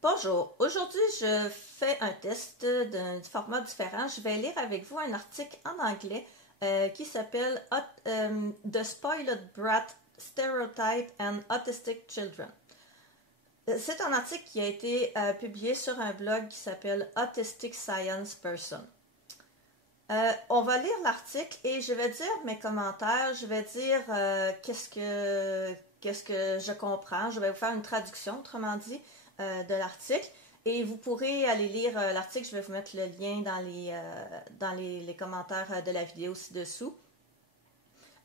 Bonjour, aujourd'hui je fais un test d'un format différent. Je vais lire avec vous un article en anglais qui s'appelle The Spoiled Brat Stereotype and Autistic Children. C'est un article qui a été publié sur un blog qui s'appelle Autistic Science Person. On va lire l'article et je vais dire mes commentaires, je vais dire qu'est-ce que je comprends, je vais vous faire une traduction, autrement dit, de l'article. Et vous pourrez aller lire l'article, je vais vous mettre le lien dans les commentaires de la vidéo ci-dessous.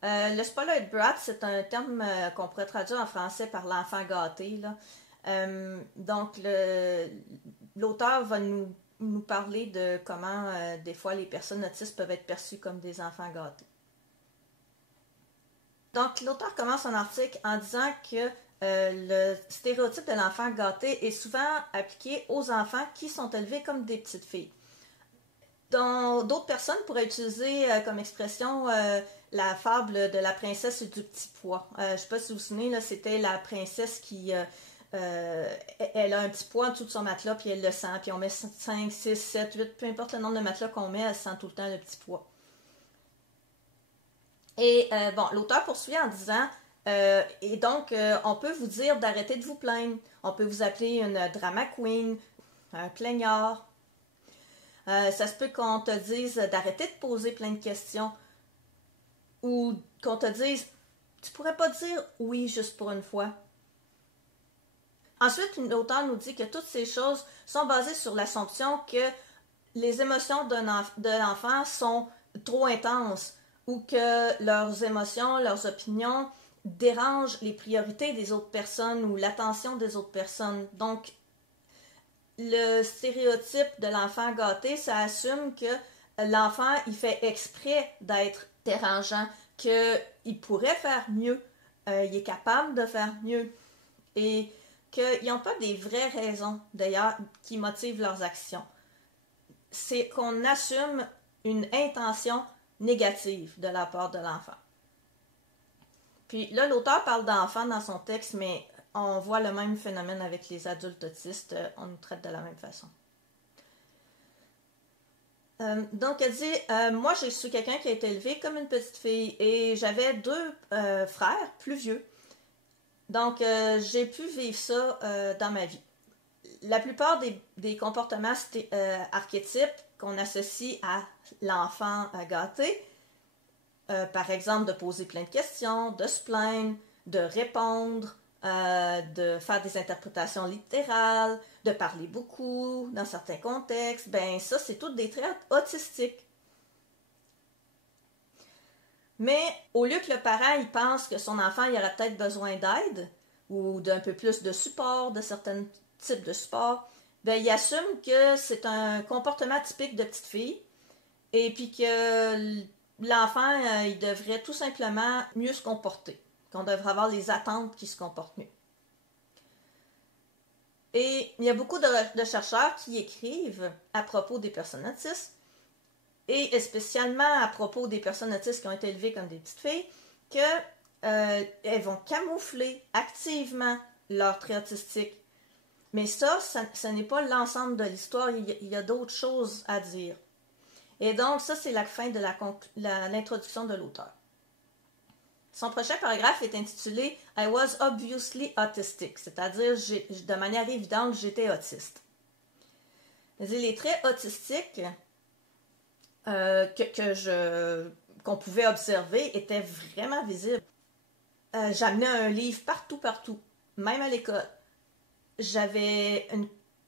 Le spoiled brat, c'est un terme qu'on pourrait traduire en français par l'enfant gâté, là. Donc, l'auteur va nous parler de comment des fois les personnes autistes peuvent être perçues comme des enfants gâtés. Donc, l'auteur commence son article en disant que le stéréotype de l'enfant gâté est souvent appliqué aux enfants qui sont élevés comme des petites filles. D'autres personnes pourraient utiliser comme expression la fable de la princesse et du petit pois. Je ne sais pas si vous vous souvenez, là, c'était la princesse qui... elle a un petit pois en dessous de son matelas, puis elle le sent, puis on met 5, 6, 7, 8, peu importe le nombre de matelas qu'on met, elle sent tout le temps le petit pois. Et bon, l'auteur poursuit en disant, et donc, on peut vous dire d'arrêter de vous plaindre, on peut vous appeler une drama queen, un plaignard, ça se peut qu'on te dise d'arrêter de poser plein de questions, ou qu'on te dise, tu pourrais pas dire oui juste pour une fois. Ensuite, l'auteur nous dit que toutes ces choses sont basées sur l'assumption que les émotions de l'enfant sont trop intenses ou que leurs émotions, leurs opinions dérangent les priorités des autres personnes ou l'attention des autres personnes. Donc, le stéréotype de l'enfant gâté, ça assume que l'enfant, il fait exprès d'être dérangeant, qu'il pourrait faire mieux, il est capable de faire mieux et qu'ils n'ont pas des vraies raisons, d'ailleurs, qui motivent leurs actions. C'est qu'on assume une intention négative de la part de l'enfant. Puis là, l'auteur parle d'enfants dans son texte, mais on voit le même phénomène avec les adultes autistes, on nous traite de la même façon. Donc, elle dit, moi, je suis quelqu'un qui a été élevé comme une petite fille et j'avais deux frères plus vieux. Donc, j'ai pu vivre ça dans ma vie. La plupart des comportements archétypes qu'on associe à l'enfant gâté, par exemple de poser plein de questions, de se plaindre, de répondre, de faire des interprétations littérales, de parler beaucoup dans certains contextes, ben ça, c'est tous des traits autistiques. Mais au lieu que le parent il pense que son enfant il aurait peut-être besoin d'aide ou d'un peu plus de support, de certains types de support, ben, il assume que c'est un comportement typique de petite fille et puis que l'enfant il devrait tout simplement mieux se comporter, qu'on devrait avoir les attentes qui se comportent mieux. Et il y a beaucoup de chercheurs qui écrivent à propos des personnes autistes et spécialement à propos des personnes autistes qui ont été élevées comme des petites filles, qu'elles vont camoufler activement leurs traits autistiques. Mais ça n'est pas l'ensemble de l'histoire, il y a d'autres choses à dire. Et donc, ça, c'est la fin de l'introduction de l'auteur. Son prochain paragraphe est intitulé « I was obviously autistic », c'est-à-dire de manière évidente, j'étais autiste. Les traits autistiques qu'on pouvait observer étaient vraiment visibles. J'amenais un livre partout, même à l'école. J'avais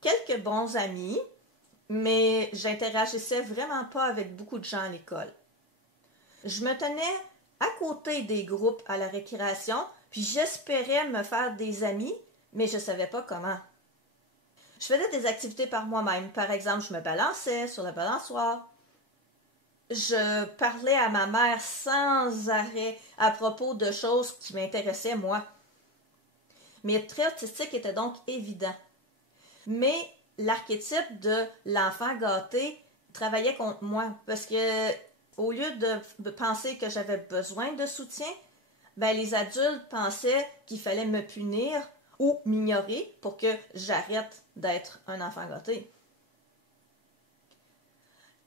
quelques bons amis, mais j'interagissais vraiment pas avec beaucoup de gens à l'école. Je me tenais à côté des groupes à la récréation, puis j'espérais me faire des amis, mais je savais pas comment. Je faisais des activités par moi-même. Par exemple, je me balançais sur la balançoire. Je parlais à ma mère sans arrêt à propos de choses qui m'intéressaient moi. Mes traits autistiques étaient donc évidents. Mais l'archétype de l'enfant gâté travaillait contre moi parce que au lieu de penser que j'avais besoin de soutien, ben les adultes pensaient qu'il fallait me punir ou m'ignorer pour que j'arrête d'être un enfant gâté.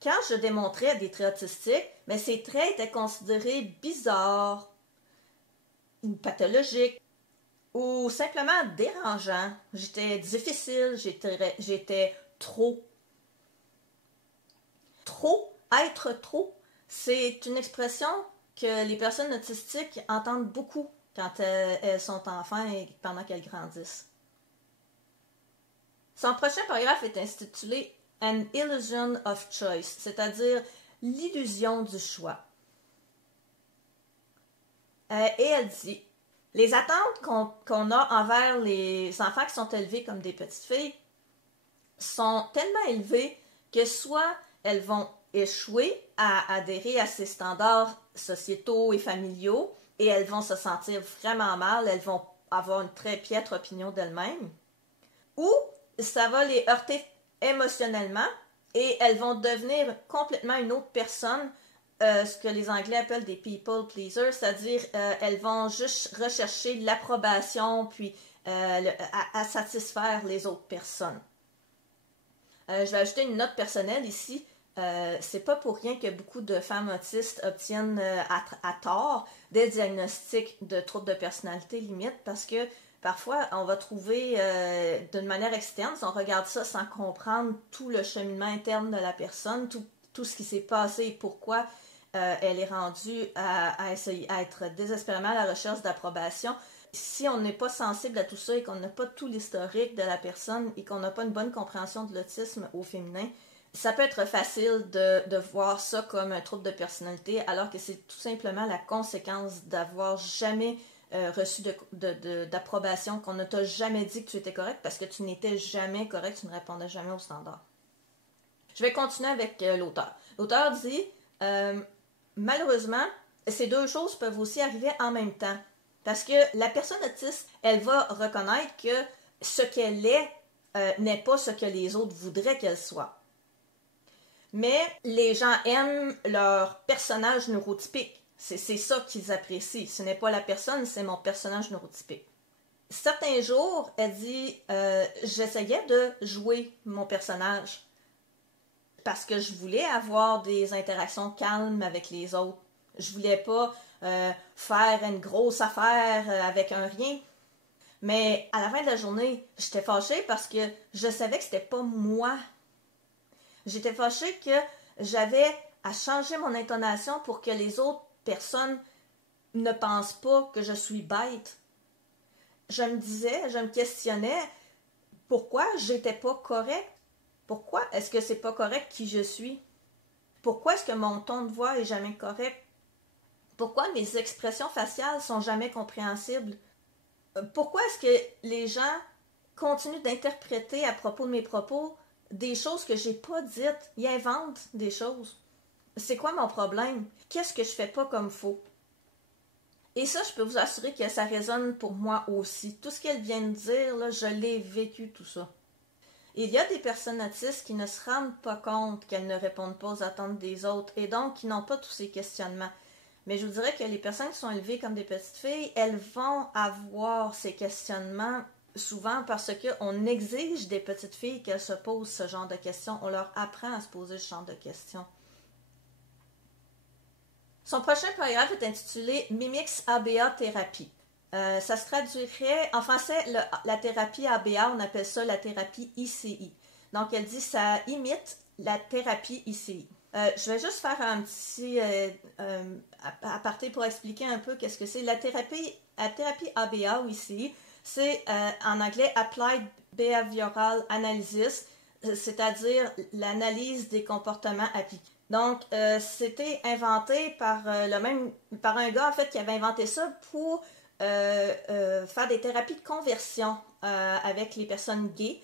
Quand je démontrais des traits autistiques, mais ces traits étaient considérés bizarres ou pathologiques ou simplement dérangeants. J'étais difficile, j'étais trop. Trop, être trop, c'est une expression que les personnes autistiques entendent beaucoup quand elles sont enfants et pendant qu'elles grandissent. Son prochain paragraphe est intitulé An Illusion of Choice, c'est-à-dire l'illusion du choix. Et elle dit, les attentes qu'on a envers les enfants qui sont élevés comme des petites filles sont tellement élevées que soit elles vont échouer à adhérer à ces standards sociétaux et familiaux et elles vont se sentir vraiment mal, elles vont avoir une très piètre opinion d'elles-mêmes, ou ça va les heurter émotionnellement et elles vont devenir complètement une autre personne, ce que les Anglais appellent des people pleasers, c'est-à-dire elles vont juste rechercher l'approbation puis à satisfaire les autres personnes. Je vais ajouter une note personnelle ici. C'est pas pour rien que beaucoup de femmes autistes obtiennent à tort des diagnostics de troubles de personnalité limite parce que parfois on va trouver d'une manière externe, si on regarde ça sans comprendre tout le cheminement interne de la personne, tout ce qui s'est passé et pourquoi elle est rendue à essayer à être désespérément à la recherche d'approbation. Si on n'est pas sensible à tout ça et qu'on n'a pas tout l'historique de la personne et qu'on n'a pas une bonne compréhension de l'autisme au féminin, ça peut être facile de voir ça comme un trouble de personnalité alors que c'est tout simplement la conséquence d'avoir jamais reçu d'approbation, qu'on ne t'a jamais dit que tu étais correct parce que tu n'étais jamais correct, tu ne répondais jamais aux standards. Je vais continuer avec l'auteur. L'auteur dit malheureusement, ces deux choses peuvent aussi arriver en même temps. Parce que la personne autiste, elle va reconnaître que ce qu'elle est n'est pas ce que les autres voudraient qu'elle soit. Mais les gens aiment leur personnage neurotypique. C'est ça qu'ils apprécient. Ce n'est pas la personne, c'est mon personnage neurotypique. Certains jours, elle dit j'essayais de jouer mon personnage parce que je voulais avoir des interactions calmes avec les autres. Je voulais pas faire une grosse affaire avec un rien. Mais à la fin de la journée, j'étais fâchée parce que je savais que c'était pas moi. J'étais fâchée que j'avais à changer mon intonation pour que les autres personnes ne pensent pas que je suis bête. Je me questionnais pourquoi j'étais pas correcte. Pourquoi est-ce que c'est pas correct qui je suis? Pourquoi est-ce que mon ton de voix est jamais correct? Pourquoi mes expressions faciales sont jamais compréhensibles? Pourquoi est-ce que les gens continuent d'interpréter à propos de mes propos des choses que j'ai pas dites? Ils inventent des choses. C'est quoi mon problème? Qu'est-ce que je fais pas comme faux? Et ça, je peux vous assurer que ça résonne pour moi aussi. Tout ce qu'elle vient de dire, là, je l'ai vécu tout ça. Il y a des personnes autistes qui ne se rendent pas compte qu'elles ne répondent pas aux attentes des autres et donc qui n'ont pas tous ces questionnements. Mais je vous dirais que les personnes qui sont élevées comme des petites filles, elles vont avoir ces questionnements souvent parce qu'on exige des petites filles qu'elles se posent ce genre de questions. On leur apprend à se poser ce genre de questions. Son prochain paragraphe est intitulé « Mimix ABA thérapie ». Ça se traduirait, en français, la thérapie ABA, on appelle ça la thérapie ICI. Donc, elle dit ça imite la thérapie ICI. Je vais juste faire un petit aparté pour expliquer un peu qu'est-ce que c'est. La thérapie ABA ou ICI, c'est en anglais Applied Behavioral Analysis, c'est-à-dire l'analyse des comportements appliqués. Donc, c'était inventé par un gars en fait qui avait inventé ça pour faire des thérapies de conversion avec les personnes gays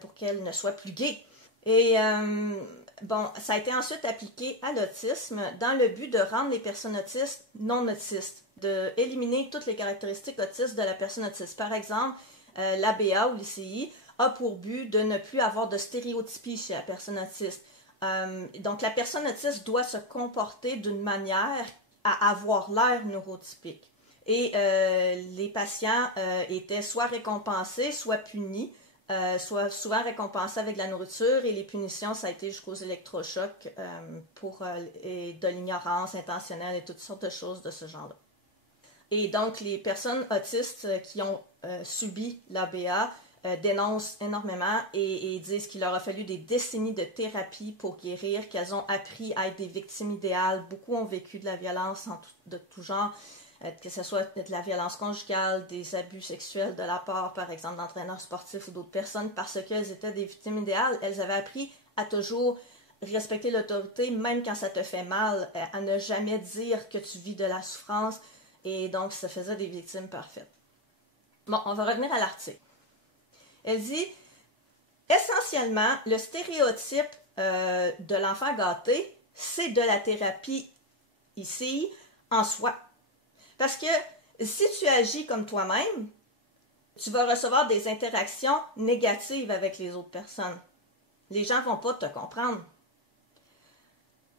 pour qu'elles ne soient plus gays. Et ça a été ensuite appliqué à l'autisme dans le but de rendre les personnes autistes non autistes, d'éliminer toutes les caractéristiques autistes de la personne autiste. Par exemple, l'ABA ou l'ICI a pour but de ne plus avoir de stéréotypie chez la personne autiste. Donc, la personne autiste doit se comporter d'une manière à avoir l'air neurotypique. Et les patients étaient soit récompensés, soit punis, soit souvent récompensés avec de la nourriture, et les punitions, ça a été jusqu'aux électrochocs et de l'ignorance intentionnelle et toutes sortes de choses de ce genre-là. Et donc, les personnes autistes qui ont subi l'ABA dénoncent énormément et disent qu'il leur a fallu des décennies de thérapie pour guérir, qu'elles ont appris à être des victimes idéales. Beaucoup ont vécu de la violence de tout genre, que ce soit de la violence conjugale, des abus sexuels de la part, par exemple, d'entraîneurs sportifs ou d'autres personnes, parce qu'elles étaient des victimes idéales. Elles avaient appris à toujours respecter l'autorité, même quand ça te fait mal, à ne jamais dire que tu vis de la souffrance, et donc ça faisait des victimes parfaites. Bon, on va revenir à l'article. Elle dit, essentiellement, le stéréotype de l'enfant gâté, c'est de la thérapie ici, en soi. Parce que si tu agis comme toi-même, tu vas recevoir des interactions négatives avec les autres personnes. Les gens ne vont pas te comprendre.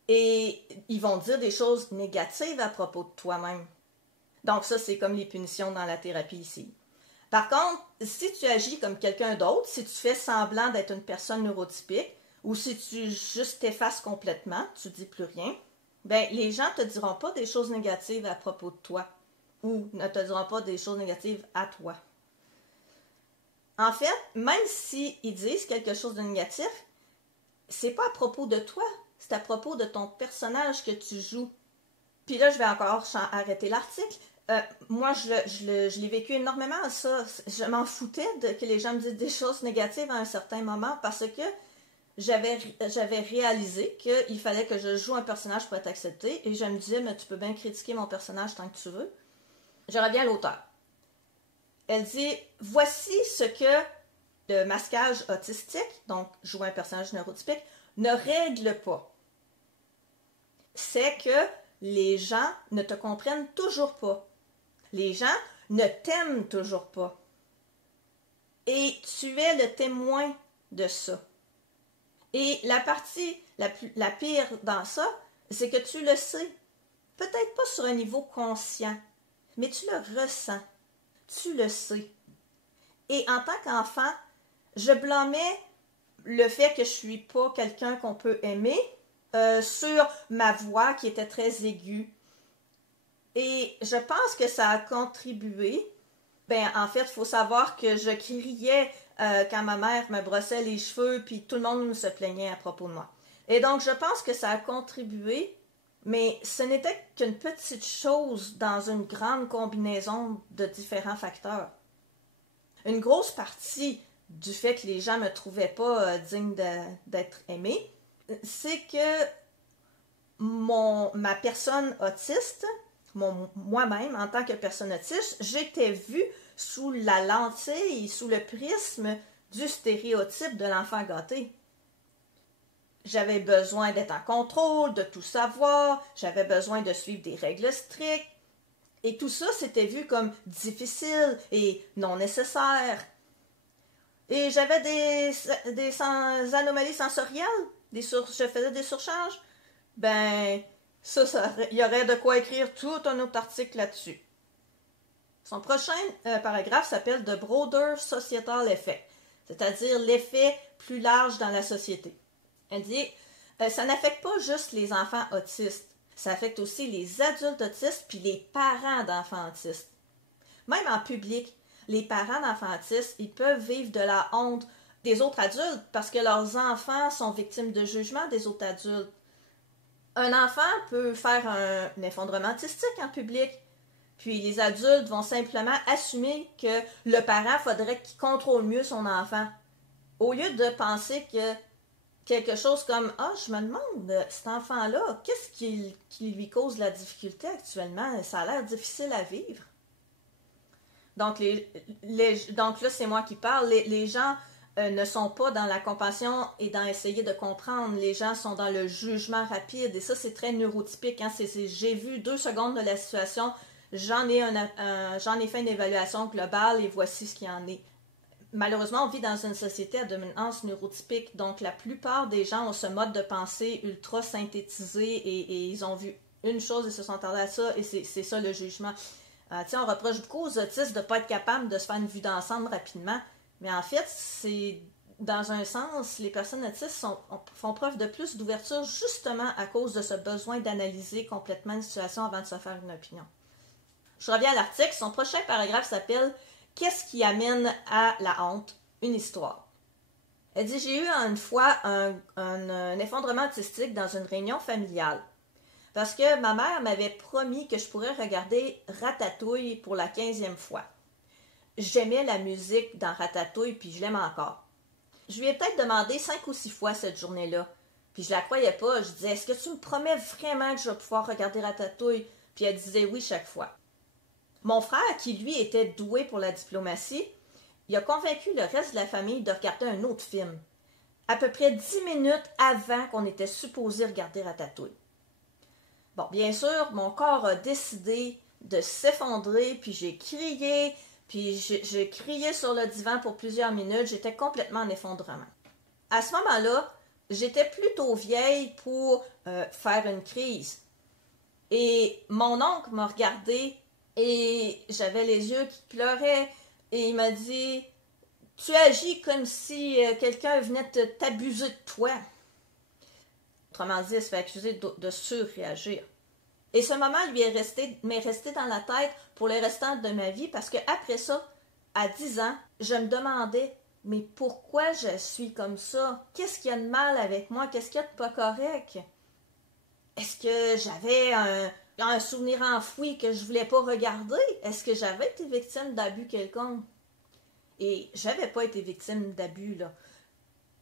Et ils vont dire des choses négatives à propos de toi-même. Donc ça, c'est comme les punitions dans la thérapie ici. Par contre, si tu agis comme quelqu'un d'autre, si tu fais semblant d'être une personne neurotypique, ou si tu juste t'effaces complètement, tu ne dis plus rien, ben les gens ne te diront pas des choses négatives à propos de toi, ou ne te diront pas des choses négatives à toi. En fait, même s'ils disent quelque chose de négatif, c'est pas à propos de toi, c'est à propos de ton personnage que tu joues. Puis là, je vais encore arrêter l'article. Moi, je l'ai vécu énormément, ça. Je m'en foutais que les gens me disent des choses négatives à un certain moment parce que j'avais réalisé qu'il fallait que je joue un personnage pour être accepté et je me disais, mais tu peux bien critiquer mon personnage tant que tu veux. Je reviens à l'auteur. Elle dit, voici ce que le masquage autistique, donc jouer un personnage neurotypique, ne règle pas. C'est que les gens ne te comprennent toujours pas. Les gens ne t'aiment toujours pas. Et tu es le témoin de ça. Et la partie la pire dans ça, c'est que tu le sais. Peut-être pas sur un niveau conscient, mais tu le ressens. Tu le sais. Et en tant qu'enfant, je blâmais le fait que je suis pas quelqu'un qu'on peut aimer sur ma voix qui était très aiguë. Et je pense que ça a contribué. Ben, en fait, il faut savoir que je criais quand ma mère me brossait les cheveux, puis tout le monde se plaignait à propos de moi. Et donc, je pense que ça a contribué, mais ce n'était qu'une petite chose dans une grande combinaison de différents facteurs. Une grosse partie du fait que les gens me trouvaient pas digne d'être aimée, c'est que ma personne autiste, moi-même, en tant que personne autiste, j'étais vue sous la lentille, sous le prisme du stéréotype de l'enfant gâté. J'avais besoin d'être en contrôle, de tout savoir, j'avais besoin de suivre des règles strictes, et tout ça, c'était vu comme difficile et non nécessaire. Et j'avais des anomalies sensorielles, je faisais des surcharges. Ben, il y aurait de quoi écrire tout un autre article là-dessus. Son prochain paragraphe s'appelle « The Broader Societal Effect », c'est-à-dire l'effet plus large dans la société. Elle dit ça n'affecte pas juste les enfants autistes, ça affecte aussi les adultes autistes puis les parents d'enfants autistes. Même en public, les parents d'enfants autistes, ils peuvent vivre de la honte des autres adultes parce que leurs enfants sont victimes de jugement des autres adultes. Un enfant peut faire un effondrement autistique en public, puis les adultes vont simplement assumer que le parent faudrait qu'il contrôle mieux son enfant, au lieu de penser que quelque chose comme « Ah, je me demande, cet enfant-là, qu'est-ce qui lui cause la difficulté actuellement? Ça a l'air difficile à vivre. » Donc, donc là, c'est moi qui parle. Les gens ne sont pas dans la compassion et dans essayer de comprendre. Les gens sont dans le jugement rapide. Et ça, c'est très neurotypique. Hein? J'ai vu 2 secondes de la situation, j'en ai fait une évaluation globale et voici ce qu'il en est. Malheureusement, on vit dans une société à dominance neurotypique, donc la plupart des gens ont ce mode de pensée ultra synthétisé et ils ont vu une chose et se sont attardés à ça, et c'est ça le jugement. On reproche beaucoup aux autistes de ne pas être capables de se faire une vue d'ensemble rapidement, mais en fait, c'est dans un sens, les personnes autistes font preuve de plus d'ouverture justement à cause de ce besoin d'analyser complètement une situation avant de se faire une opinion. Je reviens à l'article. Son prochain paragraphe s'appelle « Qu'est-ce qui amène à la honte? Une histoire ». Elle dit « J'ai eu une fois un effondrement autistique dans une réunion familiale. Parce que ma mère m'avait promis que je pourrais regarder Ratatouille pour la 15e fois. J'aimais la musique dans Ratatouille, puis je l'aime encore. Je lui ai peut-être demandé 5 ou 6 fois cette journée-là, puis je la croyais pas. Je disais, est-ce que tu me promets vraiment que je vais pouvoir regarder Ratatouille? Puis elle disait oui chaque fois. Mon frère, qui lui était doué pour la diplomatie, il a convaincu le reste de la famille de regarder un autre film, à peu près 10 minutes avant qu'on était supposé regarder Ratatouille. Bon, bien sûr, mon corps a décidé de s'effondrer, puis j'ai crié, puis j'ai crié sur le divan pour plusieurs minutes. J'étais complètement en effondrement. À ce moment-là, j'étais plutôt vieille pour faire une crise. Et mon oncle m'a regardé et j'avais les yeux qui pleuraient et il m'a dit « Tu agis comme si quelqu'un venait t'abuser de toi. » Autrement dit, il se fait accuser de surréagir. Et ce moment m'est resté dans la tête pour le restant de ma vie parce qu'après ça, à 10 ans, je me demandais « Mais pourquoi je suis comme ça? Qu'est-ce qu'il y a de mal avec moi? Qu'est-ce qu'il y a de pas correct? Est-ce que j'avais un souvenir enfoui que je voulais pas regarder? Est-ce que j'avais été victime d'abus quelconque? » Et j'avais pas été victime d'abus, là.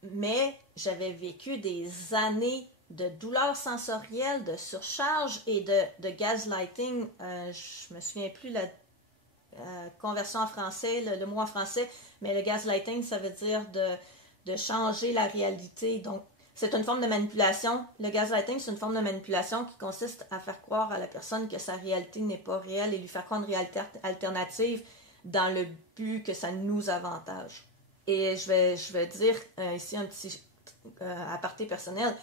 Mais j'avais vécu des années de douleurs sensorielles, de surcharge et de gaslighting. Je me souviens plus la conversion en français, le mot en français, mais le gaslighting, ça veut dire de changer la réalité. Donc, c'est une forme de manipulation. Le gaslighting, c'est une forme de manipulation qui consiste à faire croire à la personne que sa réalité n'est pas réelle et lui faire croire une réalité alternative dans le but que ça nous avantage. Et je vais dire ici un petit aparté personnel.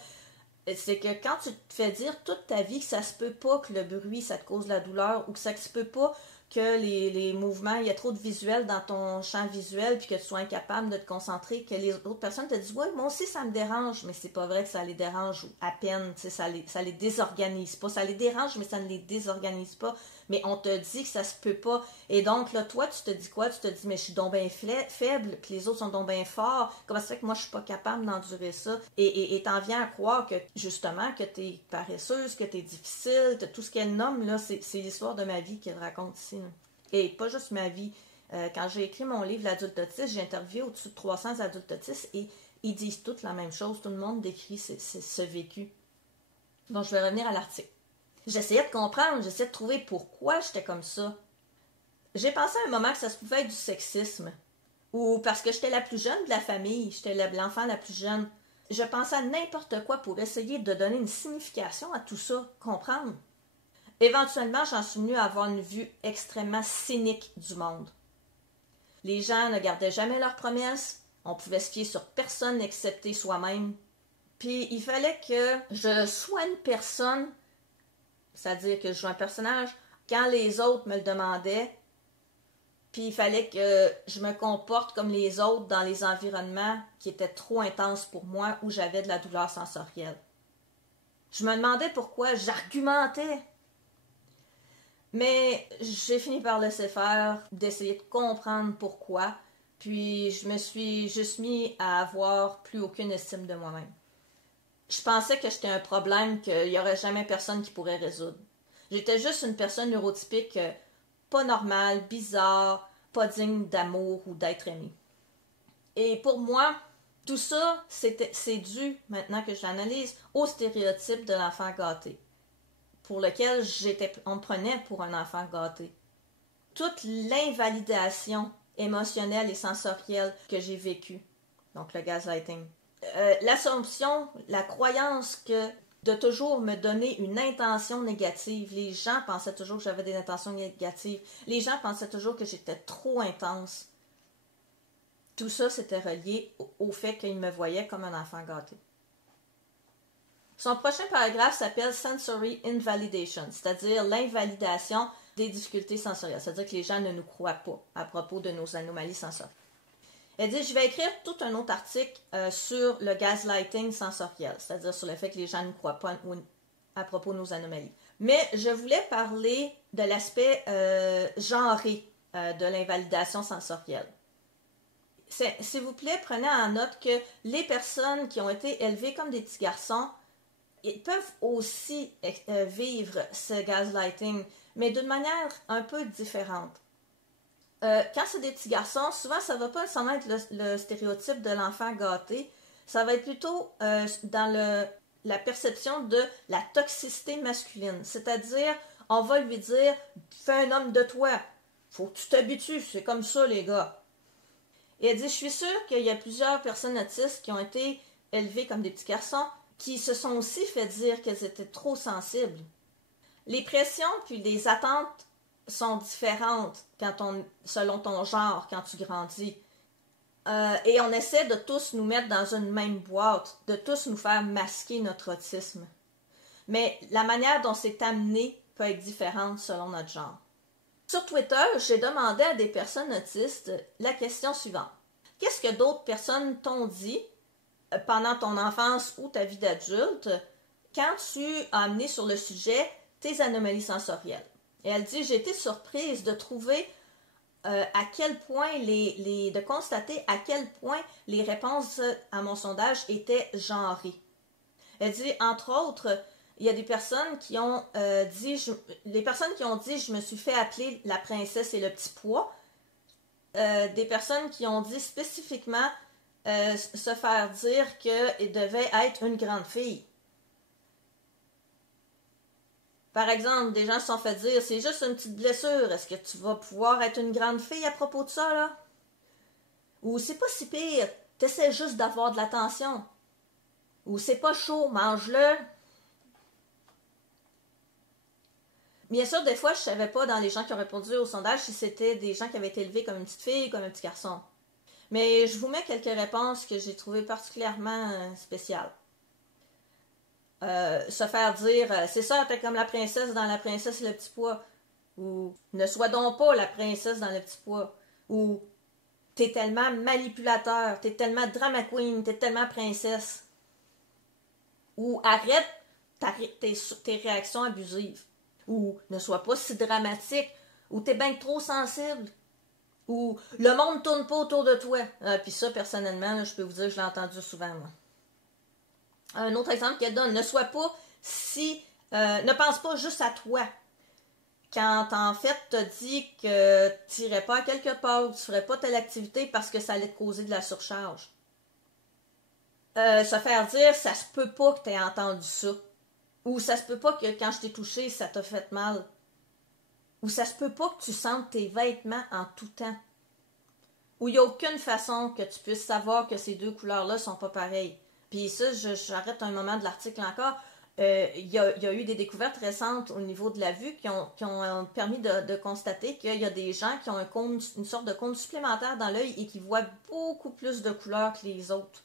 C'est que quand tu te fais dire toute ta vie que ça se peut pas que le bruit, ça te cause la douleur ou que ça se peut pas que les mouvements, il y a trop de visuels dans ton champ visuel puis que tu sois incapable de te concentrer, que les autres personnes te disent « Ouais, moi aussi ça me dérange », mais c'est pas vrai que ça les dérange à peine, ça les désorganise pas. Ça les dérange, mais ça ne les désorganise pas. Mais on te dit que ça se peut pas. Et donc, là, toi, tu te dis quoi? Tu te dis « Mais je suis donc bien faible, puis les autres sont donc bien forts. Comment ça fait que moi, je suis pas capable d'endurer ça? » Et t'en viens à croire que, justement, que t'es paresseuse, que t'es difficile, tout ce qu'elle nomme, là, c'est l'histoire de ma vie qu'elle raconte ici. Là. Et pas juste ma vie. Quand j'ai écrit mon livre « L'adulte autiste », j'ai interviewé au-dessus de 300 adultes autistes et ils disent toutes la même chose. Tout le monde décrit ce vécu. Donc, je vais revenir à l'article. J'essayais de comprendre, j'essayais de trouver pourquoi j'étais comme ça. J'ai pensé à un moment que ça se pouvait être du sexisme. Ou parce que j'étais la plus jeune de la famille, j'étais l'enfant la plus jeune. Je pensais à n'importe quoi pour essayer de donner une signification à tout ça, comprendre. Éventuellement, j'en suis venue à avoir une vue extrêmement cynique du monde. Les gens ne gardaient jamais leurs promesses, on pouvait se fier sur personne excepté soi-même. Puis il fallait que je sois une personne, c'est-à-dire que je joue un personnage, quand les autres me le demandaient, puis il fallait que je me comporte comme les autres dans les environnements qui étaient trop intenses pour moi, où j'avais de la douleur sensorielle. Je me demandais pourquoi, j'argumentais. Mais j'ai fini par laisser faire, d'essayer de comprendre pourquoi, puis je me suis juste mis à avoir plus aucune estime de moi-même. Je pensais que j'étais un problème qu'il n'y aurait jamais personne qui pourrait résoudre. J'étais juste une personne neurotypique pas normale, bizarre, pas digne d'amour ou d'être aimée. Et pour moi, tout ça, c'est dû, maintenant que je l'analyse, au stéréotype de l'enfant gâté, pour lequel on me prenait pour un enfant gâté. Toute l'invalidation émotionnelle et sensorielle que j'ai vécue, donc le gaslighting. L'assumption, la croyance que de toujours me donner une intention négative. Les gens pensaient toujours que j'avais des intentions négatives. Les gens pensaient toujours que j'étais trop intense. Tout ça, c'était relié au fait qu'ils me voyaient comme un enfant gâté. Son prochain paragraphe s'appelle « Sensory Invalidation », c'est-à-dire l'invalidation des difficultés sensorielles. C'est-à-dire que les gens ne nous croient pas à propos de nos anomalies sensorielles. Elle dit, je vais écrire tout un autre article sur le gaslighting sensoriel, c'est-à-dire sur le fait que les gens ne croient pas à propos de nos anomalies. Mais je voulais parler de l'aspect genré de l'invalidation sensorielle. S'il vous plaît, prenez en note que les personnes qui ont été élevées comme des petits garçons, ils peuvent aussi vivre ce gaslighting, mais d'une manière un peu différente. Quand c'est des petits garçons, souvent ça ne va pas nécessairement être le stéréotype de l'enfant gâté, ça va être plutôt dans la perception de la toxicité masculine. C'est-à-dire, on va lui dire, fais un homme de toi, faut que tu t'habitues, c'est comme ça les gars. Et elle dit, je suis sûre qu'il y a plusieurs personnes autistes qui ont été élevées comme des petits garçons, qui se sont aussi fait dire qu'elles étaient trop sensibles. Les pressions puis les attentes sont différentes selon ton genre quand tu grandis. Et on essaie de tous nous mettre dans une même boîte, de tous nous faire masquer notre autisme. Mais la manière dont c'est amené peut être différente selon notre genre. Sur Twitter, j'ai demandé à des personnes autistes la question suivante. Qu'est-ce que d'autres personnes t'ont dit pendant ton enfance ou ta vie d'adulte quand tu as amené sur le sujet tes anomalies sensorielles? Et elle dit, j'ai été surprise de trouver à quel point de constater à quel point les réponses à mon sondage étaient genrées. Elle dit, entre autres, il y a des personnes qui ont les personnes qui ont dit, je me suis fait appeler la princesse et le petit pois. Des personnes qui ont dit spécifiquement se faire dire qu'elle devait être une grande fille. Par exemple, des gens se sont fait dire, c'est juste une petite blessure, est-ce que tu vas pouvoir être une grande fille à propos de ça, là? Ou c'est pas si pire, t'essaies juste d'avoir de l'attention. Ou c'est pas chaud, mange-le. Bien sûr, des fois, je savais pas dans les gens qui ont répondu au sondage si c'était des gens qui avaient été élevés comme une petite fille, comme un petit garçon. Mais je vous mets quelques réponses que j'ai trouvées particulièrement spéciales. Se faire dire, c'est ça, t'es comme la princesse dans La princesse et le petit pois. Ou ne sois donc pas la princesse dans le petit pois. Ou t'es tellement manipulateur, t'es tellement drama queen, t'es tellement princesse. Ou arrête tes réactions abusives. Ou ne sois pas si dramatique. Ou t'es bien trop sensible. Ou le monde ne tourne pas autour de toi. Puis ça, personnellement, là, je peux vous dire, je l'ai entendu souvent, moi. Un autre exemple qu'elle donne, ne pense pas juste à toi. Quand en fait t'as dit que tu n'irais pas à quelque part ou tu ferais pas telle activité parce que ça allait te causer de la surcharge. Se faire dire, ça se peut pas que tu aies entendu ça. Ou ça se peut pas que quand je t'ai touché, ça t'a fait mal. Ou ça se peut pas que tu sentes tes vêtements en tout temps. Ou il n'y a aucune façon que tu puisses savoir que ces deux couleurs-là sont pas pareilles. Puis ça, j'arrête un moment de l'article encore. Il y a eu des découvertes récentes au niveau de la vue qui ont permis de constater qu'il y a des gens qui ont une sorte de cône supplémentaire dans l'œil et qui voient beaucoup plus de couleurs que les autres.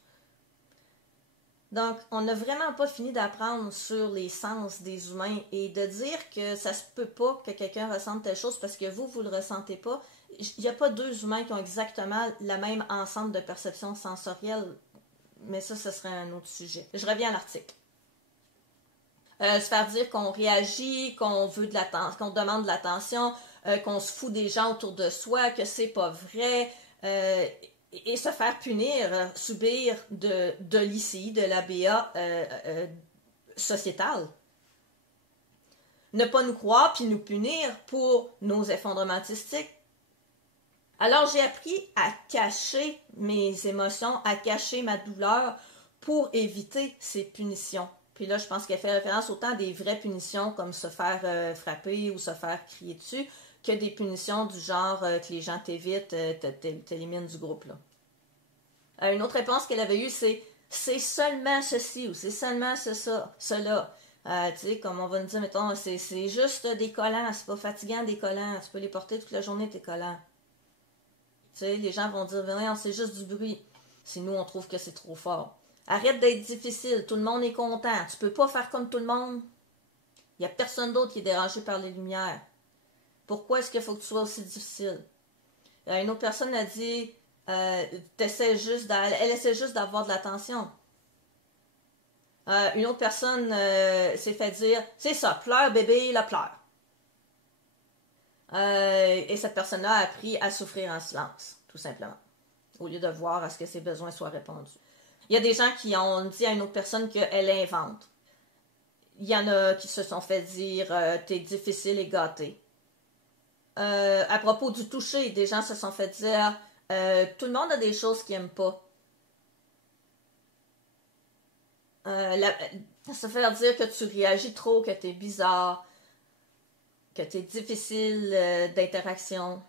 Donc, on n'a vraiment pas fini d'apprendre sur les sens des humains et de dire que ça se peut pas que quelqu'un ressente telle chose parce que vous le ressentez pas. Il n'y a pas deux humains qui ont exactement la même ensemble de perceptions sensorielles, mais ça, ce serait un autre sujet. Je reviens à l'article. Se faire dire qu'on réagit, qu'on veut de l'attention, qu'on demande de l'attention, qu'on se fout des gens autour de soi, que c'est pas vrai, et se faire punir, subir de l'ICI, de l'ABA sociétal. Ne pas nous croire puis nous punir pour nos effondrements artistiques. Alors j'ai appris à cacher mes émotions, à cacher ma douleur pour éviter ces punitions. Puis là, je pense qu'elle fait référence autant à des vraies punitions comme se faire frapper ou se faire crier dessus que des punitions du genre que les gens t'évitent, t'éliminent du groupe. Là. Une autre réponse qu'elle avait eue, c'est seulement ceci ou c'est seulement cela. Tu sais, comme on va nous dire, mettons, c'est juste des collants, c'est pas fatigant des collants, tu peux les porter toute la journée tes collants. Tu sais, les gens vont dire, non, c'est juste du bruit. Si nous, on trouve que c'est trop fort. Arrête d'être difficile, tout le monde est content. Tu peux pas faire comme tout le monde. Il n'y a personne d'autre qui est dérangé par les lumières. Pourquoi est-ce qu'il faut que tu sois aussi difficile? Une autre personne a dit, elle essaie juste d'avoir de l'attention. Une autre personne s'est fait dire, c'est ça, pleure bébé, la pleure. Et cette personne-là a appris à souffrir en silence, tout simplement, au lieu de voir à ce que ses besoins soient répondus. Il y a des gens qui ont dit à une autre personne qu'elle invente. Il y en a qui se sont fait dire t'es difficile et gâté. À propos du toucher, des gens se sont fait dire tout le monde a des choses qu'ils n'aiment pas. Se faire dire que tu réagis trop, que t'es bizarre, que t'es difficile d'interaction.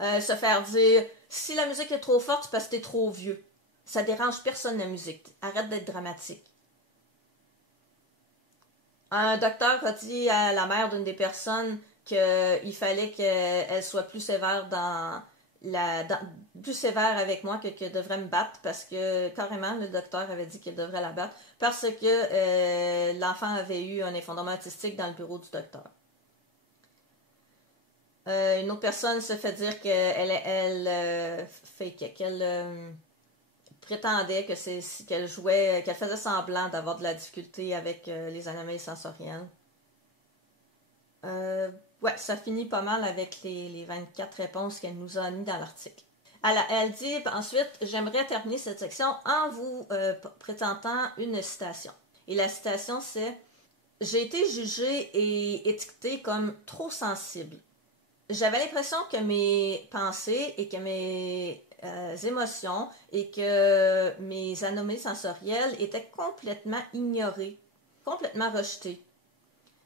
Se faire dire si la musique est trop forte, c'est parce que t'es trop vieux. Ça dérange personne la musique. Arrête d'être dramatique. Un docteur a dit à la mère d'une des personnes qu'il fallait qu'elle soit plus sévère plus sévère avec moi qu'elle devrait me battre parce que carrément le docteur avait dit qu'elle devrait la battre parce que l'enfant avait eu un effondrement autistique dans le bureau du docteur. Une autre personne se fait dire qu'elle prétendait qu'elle jouait, qu'elle faisait semblant d'avoir de la difficulté avec les anomalies sensorielles. Ouais, ça finit pas mal avec les 24 réponses qu'elle nous a mis dans l'article. Elle dit ensuite, j'aimerais terminer cette section en vous présentant une citation. Et la citation c'est « J'ai été jugée et étiquetée comme trop sensible. J'avais l'impression que mes pensées et que mes émotions et que mes anomalies sensorielles étaient complètement ignorées, complètement rejetées.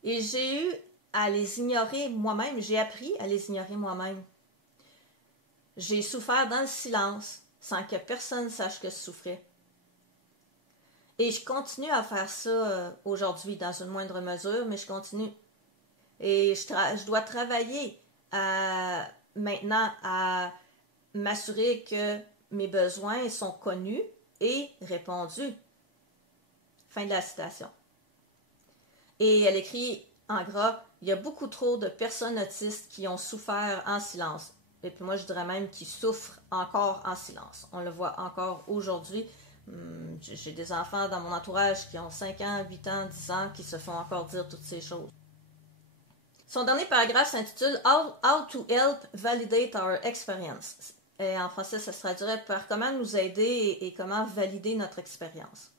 Et j'ai eu à les ignorer moi-même, j'ai appris à les ignorer moi-même. J'ai souffert dans le silence, sans que personne sache que je souffrais. Et je continue à faire ça aujourd'hui, dans une moindre mesure, mais je continue. Et je dois travailler maintenant à m'assurer que mes besoins sont connus et répondus. Fin de la citation. Et elle écrit en gras, il y a beaucoup trop de personnes autistes qui ont souffert en silence. Et puis moi, je dirais même qu'ils souffrent encore en silence. On le voit encore aujourd'hui. J'ai des enfants dans mon entourage qui ont 5 ans, 8 ans, 10 ans, qui se font encore dire toutes ces choses. Son dernier paragraphe s'intitule « How to help validate our experience ». Et en français, ça se traduirait par « Comment nous aider et comment valider notre expérience ».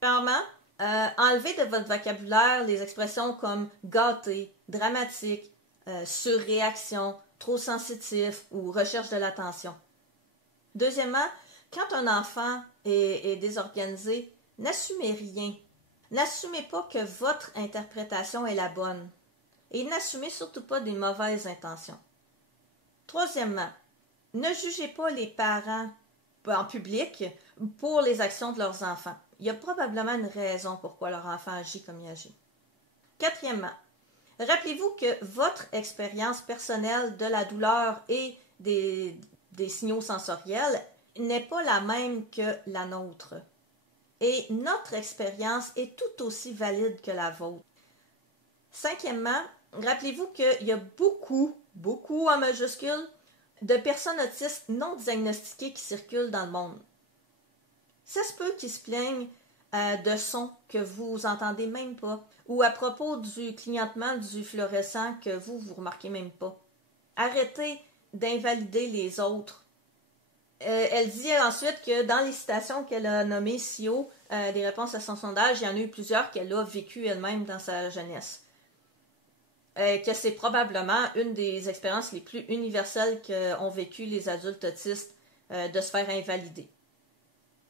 Premièrement, enlevez de votre vocabulaire les expressions comme « gâté »,« dramatique »,« surréaction »,« trop sensitif » ou « recherche de l'attention ». Deuxièmement, quand un enfant est désorganisé, n'assumez rien. N'assumez pas que votre interprétation est la bonne. Et n'assumez surtout pas des mauvaises intentions. Troisièmement, ne jugez pas les parents en public pour les actions de leurs enfants. Il y a probablement une raison pourquoi leur enfant agit comme il agit. Quatrièmement, rappelez-vous que votre expérience personnelle de la douleur et des signaux sensoriels n'est pas la même que la nôtre. Et notre expérience est tout aussi valide que la vôtre. Cinquièmement, rappelez-vous qu'il y a beaucoup en majuscule, de personnes autistes non diagnostiquées qui circulent dans le monde. Ça se peut qu'ils se plaignent de sons que vous entendez même pas, ou à propos du clignotement du fluorescent que vous remarquez même pas. Arrêtez d'invalider les autres. Elle dit ensuite que dans les citations qu'elle a nommées si haut, des réponses à son sondage, il y en a eu plusieurs qu'elle a vécues elle-même dans sa jeunesse. Que c'est probablement une des expériences les plus universelles qu'ont vécu les adultes autistes de se faire invalider.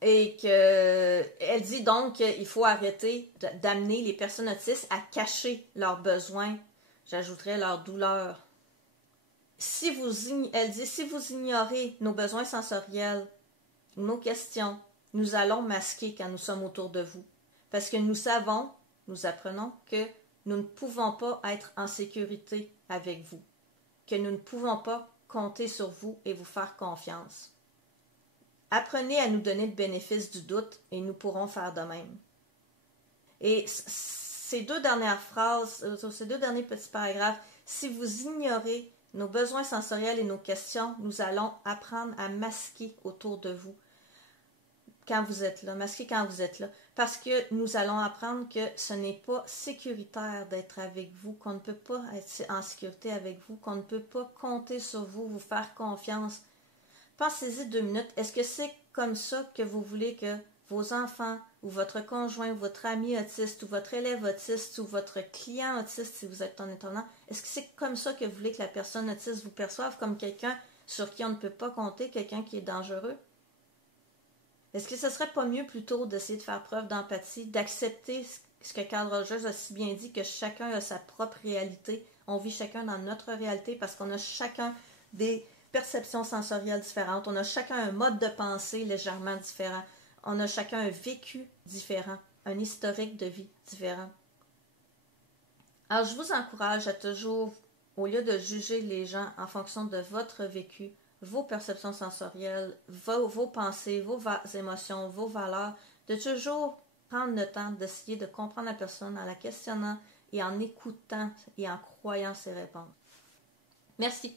Et qu'elle dit donc qu'il faut arrêter d'amener les personnes autistes à cacher leurs besoins, j'ajouterais leur douleur. Elle dit, si vous ignorez nos besoins sensoriels, nos questions, nous allons masquer quand nous sommes autour de vous. Parce que nous apprenons que nous ne pouvons pas être en sécurité avec vous, que nous ne pouvons pas compter sur vous et vous faire confiance. Apprenez à nous donner le bénéfice du doute et nous pourrons faire de même. Et ces deux dernières phrases, ces deux derniers petits paragraphes, Si vous ignorez nos besoins sensoriels et nos questions, nous allons apprendre à masquer autour de vous quand vous êtes là, masquer quand vous êtes là, parce que nous allons apprendre que ce n'est pas sécuritaire d'être avec vous, qu'on ne peut pas être en sécurité avec vous, qu'on ne peut pas compter sur vous, vous faire confiance. Pensez-y 2 minutes. Est-ce que c'est comme ça que vous voulez que vos enfants ou votre conjoint ou votre ami autiste ou votre élève autiste ou votre client autiste, si vous êtes en étonnant, est-ce que c'est comme ça que vous voulez que la personne autiste vous perçoive comme quelqu'un sur qui on ne peut pas compter, quelqu'un qui est dangereux? Est-ce que ce ne serait pas mieux plutôt d'essayer de faire preuve d'empathie, d'accepter ce que Carl Rogers a si bien dit, que chacun a sa propre réalité, on vit chacun dans notre réalité parce qu'on a chacun des perceptions sensorielles différentes, on a chacun un mode de pensée légèrement différent, on a chacun un vécu différent, un historique de vie différent. Alors je vous encourage à toujours, au lieu de juger les gens en fonction de votre vécu, vos perceptions sensorielles, vos pensées, vos émotions, vos valeurs, de toujours prendre le temps d'essayer de comprendre la personne en la questionnant et en écoutant et en croyant ses réponses. Merci.